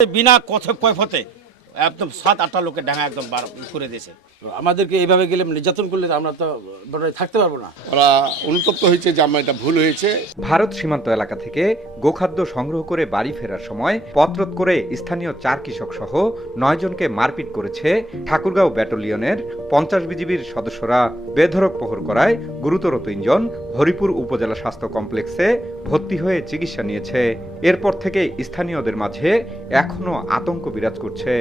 বিনা কথক কৈফতে। একদম সাত আটটা লোকের ডাঙা একদম বার করে দিয়েছে। আমাদেরকে এইভাবে গেলে নির্যাতন করলে আমরা তো থাকতে পারব না। ওরা অনুতপ্ত হয়েছে যে আমার এটা ভুল হয়েছে। ভারত সীমান্ত এলাকা থেকে গোখাদ্য সংগ্রহ করে বাড়ি ফেরার সময় পথরোধ করে স্থানীয় চার কৃষক সহ নয় জনকে মারপিট করেছে ঠাকুরগাঁও ব্যাটালিয়নের পঞ্চাশ বিজিবির সদস্যরা। বেধরক প্রহর করায় গুরুতর তিনজন হরিপুর উপজেলা স্বাস্থ্য কমপ্লেক্সে ভর্তি হয়ে চিকিৎসা নিয়েছে। এরপর থেকে স্থানীয়দের মাঝে এখনও আতঙ্ক বিরাজ করছে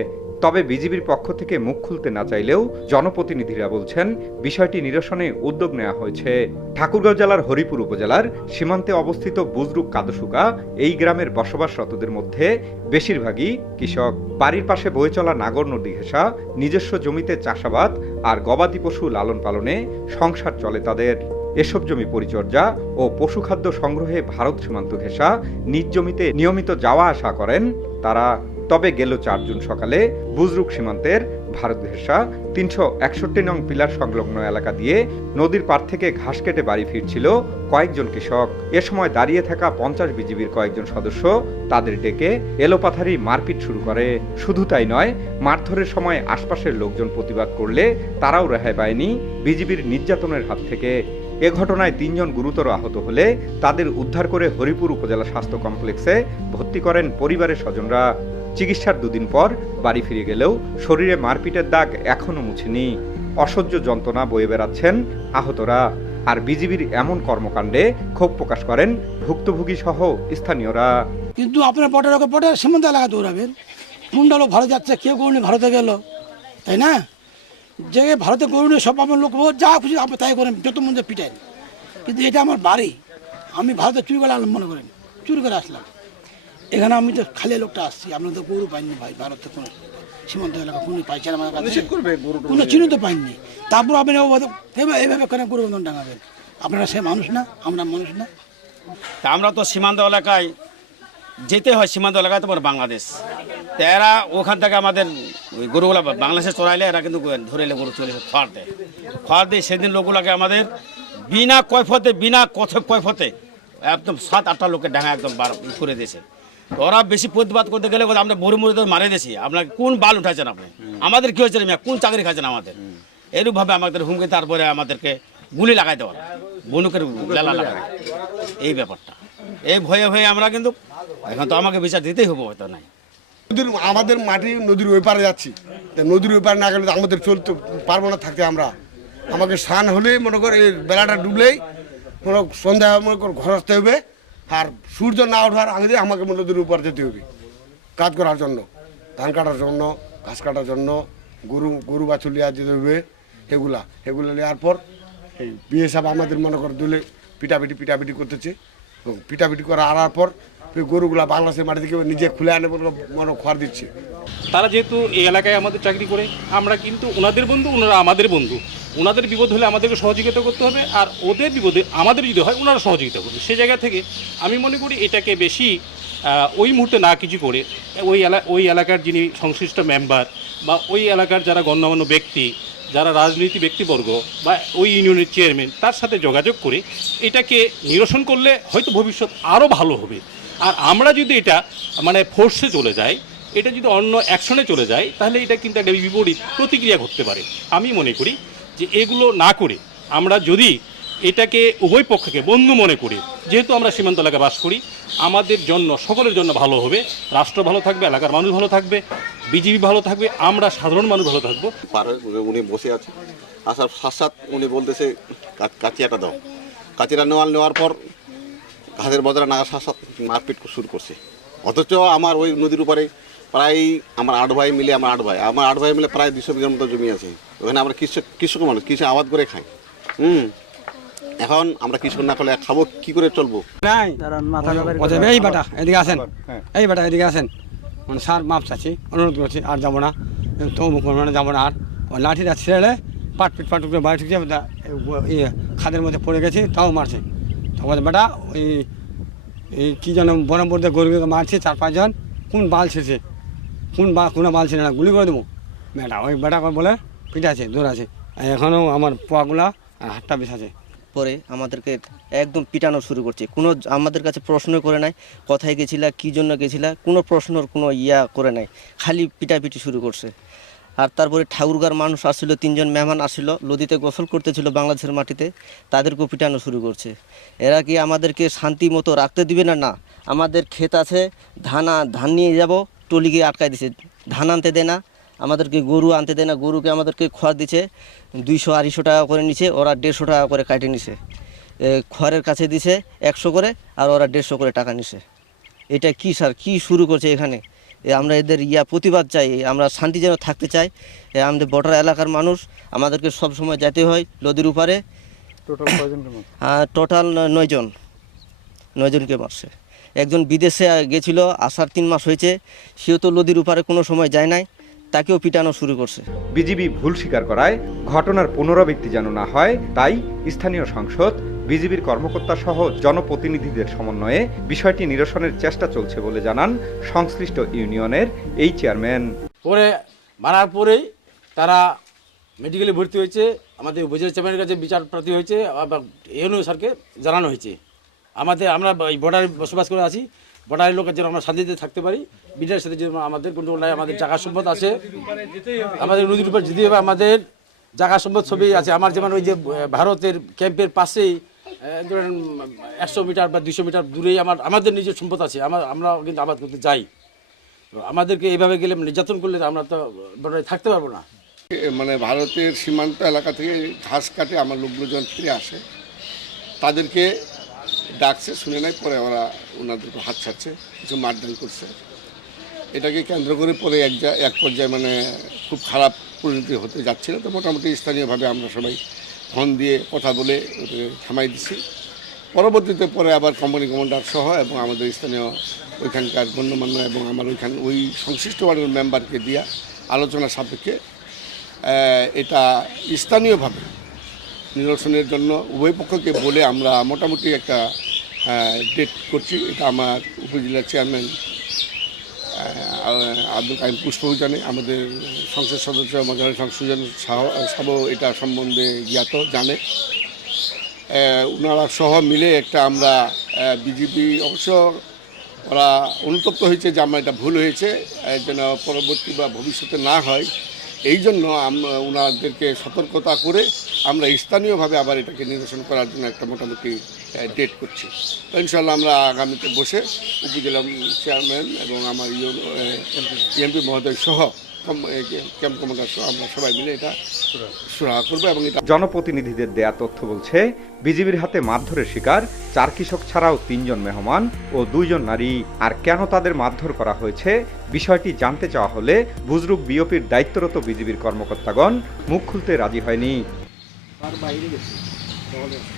তবে বিজিবির পক্ষ থেকে মুখ খুলতে না চাইলেও জনপ্রতিনিধিরা বলছেন, বিষয়টি নিরসনে উদ্যোগ নেওয়া হয়েছে। ঠাকুরগাঁও জেলার হরিপুর উপজেলার সীমান্তে অবস্থিত বুজরুক কাদসুকা, এই গ্রামের বসবাসরতদের মধ্যে বেশিরভাগই কৃষক। বাড়ির পাশে বয়ে চলা নাগর নদী ঘেঁষা, নিজস্ব জমিতে চাষাবাদ আর গবাদি পশু লালন পালনে সংসার চলে তাদের। এসব জমি পরিচর্যা ও পশুখাদ্য সংগ্রহে ভারত সীমান্ত ঘেঁষা, নিজ জমিতে নিয়মিত যাওয়া আসা করেন তারা। তবে গেল চার জুন সকালে বুজরুক সীমান্তের ভারত ঘেঁষা তিনশো একষট্টি নং পিলার সংলগ্ন এলাকা দিয়ে নদীর পার থেকে ঘাস কেটে বাড়ি ফিরছিল কয়েকজন কৃষক। এ সময় দাঁড়িয়ে থাকা পঞ্চাশ বিজিবির কয়েকজন সদস্য তাদের ডেকে এলোপাথারি মারপিট শুরু করে। শুধু তাই নয়, মারধরের সময় আশপাশের লোকজন প্রতিবাদ করলে তারাও রেহাই পায়নি বিজিবির নির্যাতনের হাত থেকে। এ ঘটনায় তিনজন গুরুতর আহত হলে তাদের উদ্ধার করে হরিপুর উপজেলা স্বাস্থ্য কমপ্লেক্সে ভর্তি করেন পরিবারের স্বজনরা। চিকিৎসার দুদিন পর বাড়ি ফিরে গেলেও শরীরে মারপিটের দাগ এখনও মুছেনি। অসহ্য যন্ত্রণা বয়ে বেড়াচ্ছেন আহতরা। আর বিজিবির এমন কর্মকাণ্ডে ক্ষোভ প্রকাশ করেন ভুক্তভোগী সহ স্থানীয়রা। কিন্তু আপনার পটের ওকে পটের সীমান্ত এলাকা দৌড়াবেন। লোক ভারত যাচ্ছে, কেউ গরুনি ভারতে গেল। তাই না? যে ভারতে গরুনি, সব আমার লোক যা খুশি আপনি তাই করেন, যত মন যায় পিটাইন। কিন্তু এটা আমার বাড়ি। আমি ভারতে চুরি করে আনলাম মনে করেন। চুরি করে আসলাম। এখানে আমি তো খালি লোকটা আসছি আপনার তো গরু পাইনি ভাই ভারতে কোনো সীমান্ত এলাকা কোনো পাইছেন আমার কাছে? কোনো চিহ্ন তো পাইনি। তারপর আপনি এইভাবে কেন গরু বন্ধন টাঙাবেন? আপনারা সে মানুষ না আমরা মানুষ না। তা আমরা তো সীমান্ত এলাকায় যেতে হয় সীমান্ত এলাকায় তোমার বাংলাদেশ। তা এরা ওখান থেকে আমাদের ওই গরুগুলা বাংলাদেশে চড়াইলে এরা কিন্তু ধরে এলে গরু চলে এসে খড় দেয়। খড় দিয়ে সেদিন লোকগুলাকে আমাদের বিনা কয়ফতে বিনা কথ কয়ফতে একদম সাত আটটা লোকের ডাঙা একদম বার করে দিয়েছে। ওরা বেশি প্রতিবাদ করতে গেলে আমরা মরে মরে মারে দিয়েছি। আপনার কোন বাল উঠাইছেন আপনি? আমাদের কি হয়েছে কোন চাকরি খাচ্ছেন আমাদের? এরূপভাবে আমাদের হুমকি তারপরে আমাদেরকে গুলি লাগাই দেওয়া বনুকের লাগাই এই ব্যাপারটা। এই ভয়ে ভয়ে আমরা কিন্তু এখন তো আমাকে বিচার দিতেই হব, হয়তো নাই। আমাদের মাটি নদীর ওই পারে যাচ্ছি। নদীর ওই পারে না গেলে আমাদের চলতে পারব না থাকতে আমরা। আমাকে স্নান হলেই মনে করে এই বেলাটা ডুবলেই মনে সন্ধ্যা মনে কর ঘর আসতে হবে। আর সূর্য না ওঠার আগে আমাকে নদীর উপর যেতে হবে। কাজ করার জন্য, ধান কাটার জন্য, ঘাস কাটার জন্য, গরু গরু বাছুর লিয়া যেতে হবে এগুলা এগুলো নেওয়ার পর এই বিয়ে সাহেব আমাদের মনে করে দুলে পিটাপিটি পিটাপিটি করতেছে। এবং পিটাপিটি করা আনার পর গরুগুলা বাংলাদেশের মাটি থেকে নিজে খুলে আনে কর- মনে খড় দিচ্ছে। তারা যেহেতু এই এলাকায় আমাদের চাকরি করে, আমরা কিন্তু ওনাদের বন্ধু ওনারা আমাদের বন্ধু। ওনাদের বিপদ হলে আমাদেরকে সহযোগিতা করতে হবে, আর ওদের বিপদে আমাদের যদি হয় ওনারা সহযোগিতা করবে। সে জায়গা থেকে আমি মনে করি এটাকে বেশি ওই মুহূর্তে না কিছু করে, ওই এলা, ওই এলাকার যিনি সংশ্লিষ্ট মেম্বার বা ওই এলাকার যারা গণ্যমান্য ব্যক্তি, যারা রাজনীতি ব্যক্তিবর্গ বা ওই ইউনিয়নের চেয়ারম্যান তার সাথে যোগাযোগ করে এটাকে নিরসন করলে হয়তো ভবিষ্যৎ আরও ভালো হবে। আর আমরা যদি এটা মানে ফোর্সে চলে যাই, এটা যদি অন্য অ্যাকশনে চলে যায় তাহলে এটা কিন্তু একটা বিপরীত প্রতিক্রিয়া ঘটতে পারে। আমি মনে করি যে এগুলো না করে আমরা যদি এটাকে উভয় পক্ষকে বন্ধু মনে করি, যেহেতু আমরা সীমান্ত এলাকায় বাস করি, আমাদের জন্য, সকলের জন্য ভালো হবে। রাষ্ট্র ভালো থাকবে, এলাকার মানুষ ভালো থাকবে বিজেপি ভালো থাকবে, আমরা সাধারণ মানুষ ভালো থাকব। উনি- বসে আছে। আসার সাত সাত উনি বলতেছে কাচিয়াটা দাও। কাচিটা নেওয়ার নেওয়ার পর ঘাসের সাত সাত মারপিট শুরু করছে। অথচ আমার ওই নদীর উপরে প্রায় আমার আট ভাই মিলে আমার আট ভাই আমার আট ভাই মিলে প্রায় দুশো বিঘার মতো জমি আছে। ওখানে আমরা কৃষক কৃষক মানুষ কৃষি আবাদ করে খাই। হুম। এখন আমরা কৃষক না করলে খাব কি করে চলবো? এই বেটা এদিকে আসেন। এই বেটা এদিকে আসেন। মানে স্যার মাপ চাচ্ছি অনুরোধ করছি আর যাব না। তো মানে যাব না আর ওই লাঠিটা ছেড়ে পাট পিট পাট করে বাড়ি ঠুকছে ইয়ে খাদের মধ্যে পড়ে গেছি তাও মারছে। তখন বেটা ওই এই কী যেন বরমপুরতে গরুকে মারছে, চার পাঁচজন কোন বাল ছেড়েছে? কোন বা কোনো বাল ছেড়ে না, গুলি করে দেবো। বেটা, ওই বেটা বলে দূর আছে আর এখনও আমার পোয়াগুলা আর হাতটা বেশ আছে। পরে আমাদেরকে একদম পিটানো শুরু করছে। কোনো আমাদের কাছে প্রশ্ন করে নাই, কোথায় গেছিলা, কী জন্য গেছিলা, কোনো প্রশ্নর কোনো ইয়া করে নাই। খালি পিটাপিটি শুরু করছে। আর তারপরে ঠাকুরগার মানুষ আসছিল তিনজন মেহমান আসছিল নদীতে গোসল করতেছিল বাংলাদেশের মাটিতে তাদেরকেও পিটানো শুরু করছে। এরা কি আমাদেরকে শান্তি মতো রাখতে দিবে না? না, আমাদের ক্ষেত আছে, ধান ধান নিয়ে যাব টলিকে আটকায় দিছে। ধান আনতে দেয় না, আমাদেরকে গরু আনতে দেয় না, গরুকে আমাদেরকে খড় দিছে, দুইশো আড়াইশো টাকা করে নিছে, ওরা দেড়শো টাকা করে কাটে নিছে। খড়ের কাছে দিছে একশো করে, আর ওরা দেড়শো করে টাকা নিছে। এটা কি স্যার, কি শুরু করছে এখানে? আমরা এদের ইয়া প্রতিবাদ চাই আমরা শান্তি যেন থাকতে চাই। আমাদের বর্ডার এলাকার মানুষ আমাদেরকে সব সময় যেতে হয় নদীর উপারে। টোটাল নয়জন নয়জনকে মারছে। একজন বিদেশে গেছিল আসার তিন মাস হয়েছে সেও তো নদীর উপারে কোনো সময় যায় নাই তাকেও পিটানো শুরু করছে। বিজিবি ভুল স্বীকার করায় ঘটনার পুনরাবৃত্তি যেন না হয় তাই স্থানীয় সংসদ বিজিবির কর্মকর্তা সহ জনপ্রতিনিধিদের সমন্বয়ে বিষয়টি নিরসনের চেষ্টা চলছে বলে জানান সংশ্লিষ্ট ইউনিয়নের এই চেয়ারম্যান। পরে মারার পরেই তারা মেডিকেলে ভর্তি হয়েছে। আমাদের উপজেলা চেয়ারম্যানের কাছে বিচার প্রার্থী হয়েছে ইউনিয়ন স্যারকে জানানো হয়েছে। আমাদের, আমরা বর্ডারে বসবাস করে আছি। বর্ডারের লোকের যেন আমরা শান্তিতে থাকতে পারি বিটার সাথে যেন আমাদের কোনো নাই, আমাদের জায়গা সম্পদ আছে। আমাদের নদীর উপর হবে, আমাদের জায়গা সম্পদ সবই আছে। আমার যেমন ওই যে ভারতের ক্যাম্পের পাশেই ধরেন, একশো মিটার বা দুশো মিটার দূরেই আমার আমাদের নিজের সম্পদ আছে। আমার আমরা কিন্তু আবাদ করতে যাই। আমাদেরকে এইভাবে গেলে নির্যাতন করলে আমরা তো থাকতে পারব না। মানে ভারতের সীমান্ত এলাকা থেকে ঘাস কাটে আমার লোকজন ফিরে আসে। তাদেরকে ডাকছে, শুনে নাই, পরে ওরা ওনাদেরকে হাত ছাড়ছে, কিছু মারধর করছে। এটাকে কেন্দ্র করে পরে এক এক পর্যায়ে মানে খুব খারাপ পরিণতি হতে যাচ্ছিল। তো মোটামুটি স্থানীয়ভাবে আমরা সবাই ফোন দিয়ে কথা বলে থামাই দিছি। পরবর্তীতে পরে আবার কোম্পানি কমান্ডার সহ এবং আমাদের স্থানীয় ওইখানকার গণ্যমান্য এবং আমার ওইখান ওই সংশ্লিষ্ট ওয়ার্ডের মেম্বারকে দিয়া আলোচনা সাপেক্ষে এটা স্থানীয়ভাবে নিরসনের জন্য উভয় পক্ষকে বলে আমরা মোটামুটি একটা ডেট করছি। এটা আমার উপজেলার চেয়ারম্যান আব্দুল কাইম জানে, আমাদের সংসদ সদস্য মজার সুজন সাহ এটা সম্বন্ধে জ্ঞাত, জানে। ওনারা সহ মিলে একটা আমরা বিজেপি অবশ্য ওরা অনুতপ্ত হয়েছে যে আমার এটা ভুল হয়েছে যেন পরবর্তী বা ভবিষ্যতে না হয়। এই জন্য ওনাদেরকে সতর্কতা করে আমরা স্থানীয়ভাবে আবার এটাকে নিরসন করার জন্য একটা মোটামুটি ডেট করছি। তো ইনশাল্লাহ আমরা আগামীতে বসে উপজেলা চেয়ারম্যান এবং আমার এমপি মহোদয় সহ আমরা সবাই মিলে এটা এবং এটা জনপ্রতিনিধিদের দেয়া তথ্য বলছে, বিজিবির হাতে মারধরের শিকার, চার কৃষক ছাড়াও তিনজন মেহমান ও দুইজন নারী। আর কেন তাদের মারধর করা হয়েছে, বিষয়টি জানতে চাওয়া হলে বুজরুক বিওপির দায়িত্বরত বিজিবির কর্মকর্তাগণ মুখ খুলতে রাজি হয়নি। para o barriga depois. Então, olha.